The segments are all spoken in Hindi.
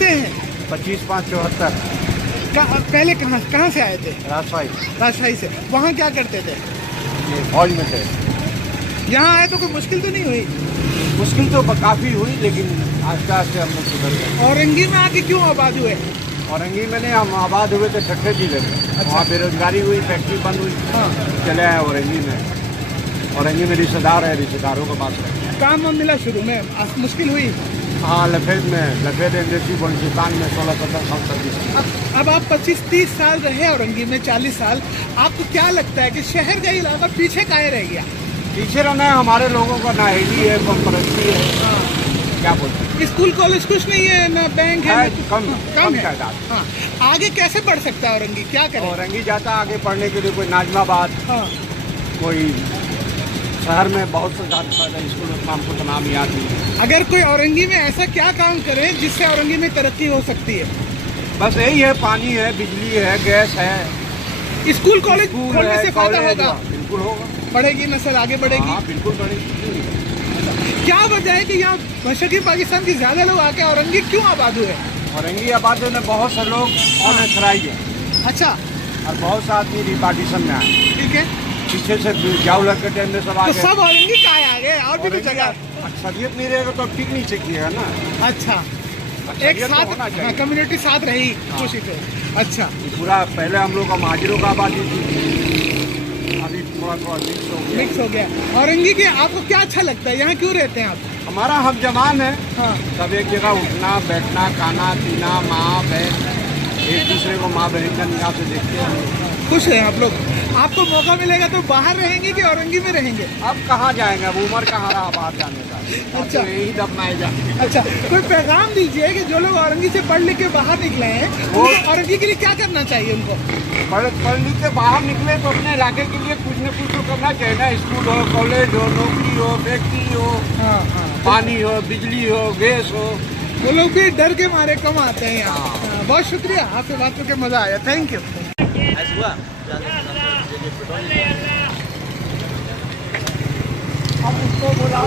से हैं? 25/5/74। पहले कहाँ से आए थे? राजशाही से। वहाँ क्या करते थे? ये फौज में थे। यहाँ आए तो कोई मुश्किल तो नहीं हुई? मुश्किल तो काफ़ी हुई, लेकिन आस्ते आस्ते हम लोग सुधर गए। औरंगी में आके क्यों आबाद हुए? औरंगी में नहीं, हम आबाद हुए थे छठे जिले में। वहाँ बेरोजगारी हुई, फैक्ट्री बंद हुई। चले आए औरंगी में। औरंगी में रिश्तेदार है, रिश्तेदारों के पास रहे। काम वाम मिला शुरू में? मुश्किल हुई? हाँ, लफेद इंडस्ट्री बलूचिस्तान में 16-17 साल सर्विस। अब आप 25-30 साल रहे औरंगी में, 40 साल, आपको क्या लगता है कि शहर का इलाका पीछे काहे रह गया? पीछे रहना है हमारे लोगों का, नाहिली है, कमपरस्ती है। क्या बोलते हैं? स्कूल कॉलेज कुछ नहीं है, ना बैंक है, कम है। हाँ, आगे कैसे बढ़ सकता है औरंगी? क्या करें? औरंगी जाता आगे पढ़ने के लिए, कोई नाजमाबाद, कोई शहर में बहुत से स्कूल हमको तो नाम याद नहीं है। अगर कोई औरंगी में ऐसा क्या काम करे जिससे औरंगी में तरक्की हो सकती है? बस यही है, पानी है, बिजली है, गैस है। स्कूल कॉलेज खोलने से फायदा होगा? बिल्कुल होगा। बढ़ेगी नस्ल, आगे बढ़ेगी। हाँ, बिल्कुल बढ़ेगी। क्या वजह है कि यहाँ मशरकी पाकिस्तान के ज्यादा लोग आके औरंगी क्यों आबाद हुए? औरंगी आबाद में बहुत से लोग ऑनराइज है। अच्छा। और बहुत से आदमी रिपार्टीशन में आए। ठीक है। पीछे से जाओ लड़के टाइम में सब आ गए। तो सब औरंगी कहाँ आ गए? और भी कुछ जगह? अक्सरियत नहीं रहेगा तो ठीक नहीं चाहिए है ना। अच्छा, एक साथ कम्युनिटी साथ रही कोशिश है। अच्छा, पूरा पहले हम लोग का महाजिरों का आबादी थी, अभी थोड़ा मिक्स हो गया। औरंगी के आपको क्या अच्छा लगता है? यहाँ क्यों रहते हैं आप? हमारा हम जमान है। हाँ। सब एक जगह उठना बैठना, खाना पीना, माँ बहन, एक दूसरे को माँ बहन का निगाह से देखते हैं। खुश हैं आप लोग? आपको मौका मिलेगा तो बाहर रहेंगे कि औरंगी में रहेंगे? अब कहाँ जाएंगे, अब उम्र कहाँ रहा बाहर जाने का। अच्छा, यही दफनाए जाएंगे। अच्छा, कोई पैगाम दीजिए कि जो लोग औरंगी से पढ़ लिख के बाहर निकले हैं, वो औरंगी के लिए क्या करना चाहिए उनको? पढ़ लिख के बाहर निकले तो अपने इलाके के लिए कुछ न कुछ तो करना चाहिए ना। स्कूल हो, कॉलेज हो, नौकरी हो, फैक्ट्री हो, पानी हो, बिजली हो, गैस हो। वो लोग भी डर के मारे कम आते हैं यहाँ। बहुत शुक्रिया, आपसे बात करके मजा आया। Thank you. अब उसको बोला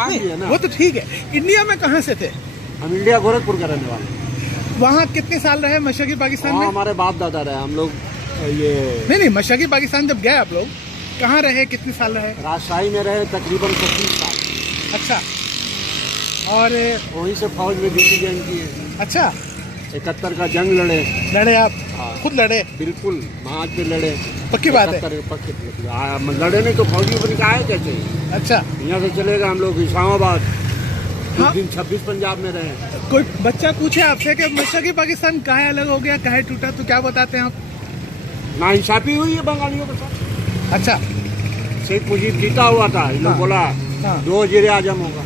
काम भी है ना। वो तो ठीक है। इंडिया में कहाँ से थे? हम इंडिया गोरखपुर का रहने वाले। वहाँ कितने साल रहे मशरकी पाकिस्तान में? हमारे बाप दादा रहे हम लोग। ये नहीं, मशरकी पाकिस्तान जब गए आप लोग, कहाँ रहे, कितने साल रहे? राजशाही में रहे तकरीबन 25 साल। अच्छा, और वहीं से फौज में ड्यूटी ज्वाइन की है। अच्छा, 71 का जंग लड़े आप? हाँ। खुद लड़े? बिल्कुल, महाज पे लड़े। पक्की बात है? पक्की लड़े नहीं तो फौजी बन के आए कैसे? अच्छा, यहाँ से चलेगा हम लोग इस्लामाबाद। हाँ? दिन 26 पंजाब में रहे। कोई बच्चा पूछे आपसे कि मशरकी पाकिस्तान काहे अलग हो गया, काहे टूटा, तो क्या बताते हैं आप? नाइंसाफी हुई है बंगालियों के साथ। अच्छा, शेख मुजीब जीता हुआ था, इन लोग हाँ। बोला हाँ। 2 वज़ीर आज़म होगा,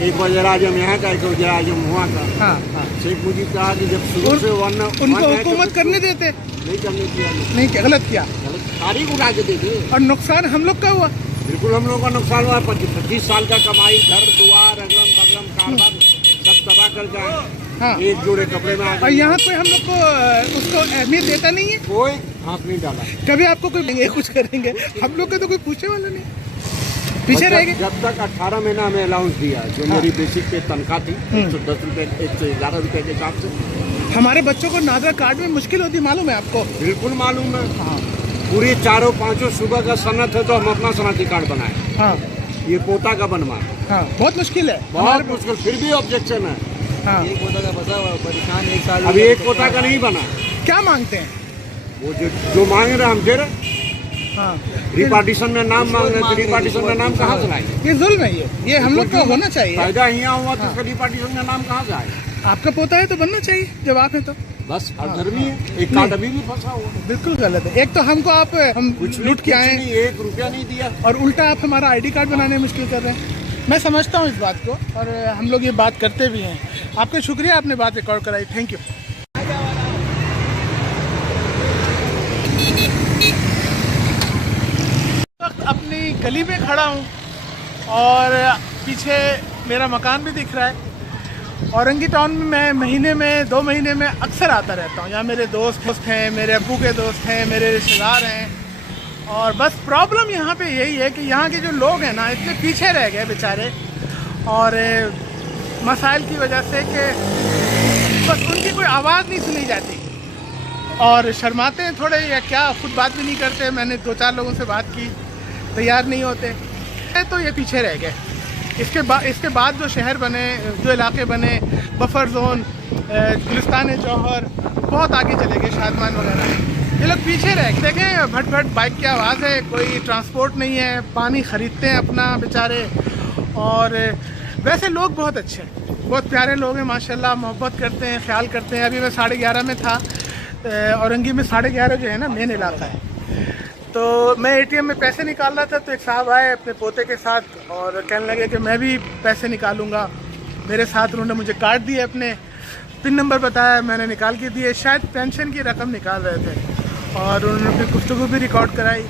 एक वज़ीर आज़म यहाँ का, एक वज़ीर आज़म हुआ था। हाँ, हाँ। शेख मुजीब कहा कि जब शुरू से उनको हुकूमत करने देते? नहीं करने दिया। नहीं, क्या गलत किया? तारीख उठा के देते। और नुकसान हम लोग का हुआ? बिल्कुल, हम लोगों का नुकसान हुआ। 25 साल का कमाई, घर दुआर अगलम बगलम कारोबार सब तबाह कर जाए। हाँ। एक जोड़े कपड़े में आ और गए। यहाँ कोई हम लोग को उसको अहमियत देता नहीं है? कोई हाथ नहीं डाला। कभी आपको कोई देंगे, कुछ करेंगे? हम लोग का तो कोई पूछने वाला नहीं, पीछे रह गए। जब तक 18 महीना हमें अलाउंस दिया, जो हाँ। मेरी बेसिक पे तनख्वाह थी 110 रुपये 111 रुपये के हिसाब से। हमारे बच्चों को नादरा कार्ड में मुश्किल होती, मालूम है आपको? बिल्कुल मालूम है। हाँ, पूरी 4-5 सुबह का सनत है तो हम अपना सनती कार्ड बनाए। हाँ, ये पोता का बनवाए। हाँ, बहुत मुश्किल है। बहुत मुश्किल, फिर भी ऑब्जेक्शन है। हाँ, एक पोता का बसा हुआ परेशान 1 साल। अभी एक पोता का नहीं बना। क्या मांगते हैं? वो जो मांग रहे हम दे रहे। हाँ, रिपार्टीशन में नाम मांग रहे थे, रिपार्टीशन में नाम कहाँ से लाएंगे? ये जुल्म है, ये हम लोग का होना चाहिए। फायदा यहाँ हुआ तो उसका रिपार्टीशन में नाम कहाँ से आएगा? आपका पोता है तो बनना चाहिए, जब आप हैं तो। बस अधर्मी है। एक कार्ड अभी भी फंसा हुआ है। बिल्कुल गलत है। एक तो हमको हम कुछ लूट के आए, 1 रुपया नहीं दिया। और उल्टा आप हमारा आईडी कार्ड बनाने में मुश्किल कर रहे हैं। मैं समझता हूँ इस बात को, और हम लोग ये बात करते भी हैं। आपका शुक्रिया, आपने बात रिकॉर्ड कराई, थैंक यू। अपनी गली में खड़ा हूँ और पीछे मेरा मकान भी दिख रहा है। औरंगी टाउन में मैं महीने में 2 महीने में अक्सर आता रहता हूँ। यहाँ मेरे दोस्त हैं, मेरे अब्बू के दोस्त हैं, मेरे रिश्तेदार हैं। और बस प्रॉब्लम यहाँ पे यही है कि यहाँ के जो लोग हैं ना, इतने पीछे रह गए बेचारे, और मसाइल की वजह से कि बस उनकी कोई आवाज़ नहीं सुनी जाती, और शर्माते हैं थोड़े या क्या, खुद बात भी नहीं करते। मैंने 2-4 लोगों से बात की, तैयार नहीं होते, तो ये पीछे रह गए। इसके बाद जो शहर बने, जो इलाके बने, बफर जोन, गुलिस्तान जौहर, बहुत आगे चले गए, शादमान वगैरह, ये लोग पीछे रह गए। देखें, भट भट बाइक की आवाज़ है, कोई ट्रांसपोर्ट नहीं है, पानी ख़रीदते हैं अपना बेचारे। और वैसे लोग बहुत अच्छे हैं, बहुत प्यारे लोग हैं माशाल्लाह, मोहब्बत करते हैं, ख्याल करते हैं। अभी मैं 11:30 में था, औरंगी में 11:30 जो है ना मेन इलाका है, तो मैं ATM में पैसे निकाल रहा था, तो एक साहब आए अपने पोते के साथ और कहने लगे कि मैं भी पैसे निकालूंगा। मेरे साथ उन्होंने मुझे कार्ड दिए, अपने पिन नंबर बताया, मैंने निकाल के दिए। शायद पेंशन की रकम निकाल रहे थे, और उन्होंने फिर गुफ्तगू भी रिकॉर्ड कराई।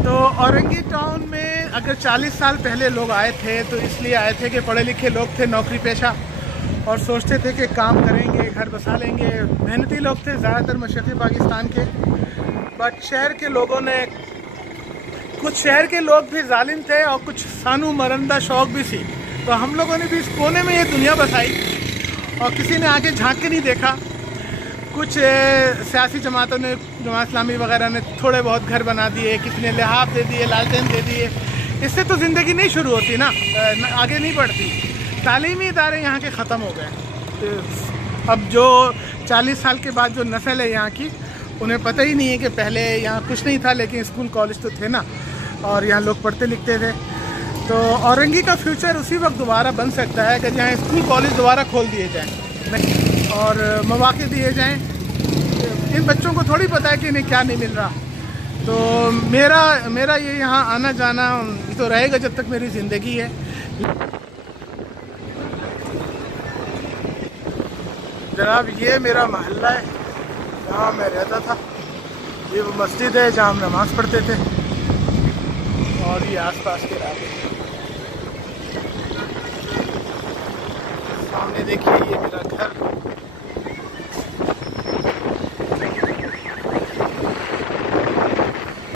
तो औरंगी टाउन में अगर 40 साल पहले लोग आए थे तो इसलिए आए थे कि पढ़े लिखे लोग थे, नौकरी पेशा, और सोचते थे कि काम करेंगे, घर बसा लेंगे। मेहनती लोग थे ज़्यादातर मशरक़ी पाकिस्तान के। बट शहर के लोगों ने, कुछ शहर के लोग भी जालिम थे और कुछ सानू मरंदा शौक भी थी, तो हम लोगों ने भी इस कोने में ये दुनिया बसाई और किसी ने आगे झांक के नहीं देखा। कुछ सियासी जमातों ने, जमात इस्लामी वगैरह ने थोड़े बहुत घर बना दिए, किसी ने लिहाफ दे दिए, लालटेन दे दिए। इससे तो ज़िंदगी नहीं शुरू होती ना, आगे नहीं बढ़ती। तालीमी इदारे यहाँ के ख़त्म हो गए। अब जो 40 साल के बाद जो नस्ल है यहाँ की, उन्हें पता ही नहीं है कि पहले यहाँ कुछ नहीं था, लेकिन स्कूल कॉलेज तो थे ना, और यहाँ लोग पढ़ते लिखते थे। तो औरंगी का फ्यूचर उसी वक्त दोबारा बन सकता है अगर यहाँ स्कूल कॉलेज दोबारा खोल दिए जाएँ और मौक़े दिए जाएँ। इन बच्चों को थोड़ी पता है कि इन्हें क्या नहीं मिल रहा। तो मेरा ये यहाँ आना जाना तो रहेगा जब तक मेरी ज़िंदगी है। जनाब, ये मेरा महल्ला है जहाँ मैं रहता था। ये वो मस्जिद है जहाँ हम नमाज़ पढ़ते थे, और ये आसपास के इलाके। सामने देखिए, ये मेरा घर।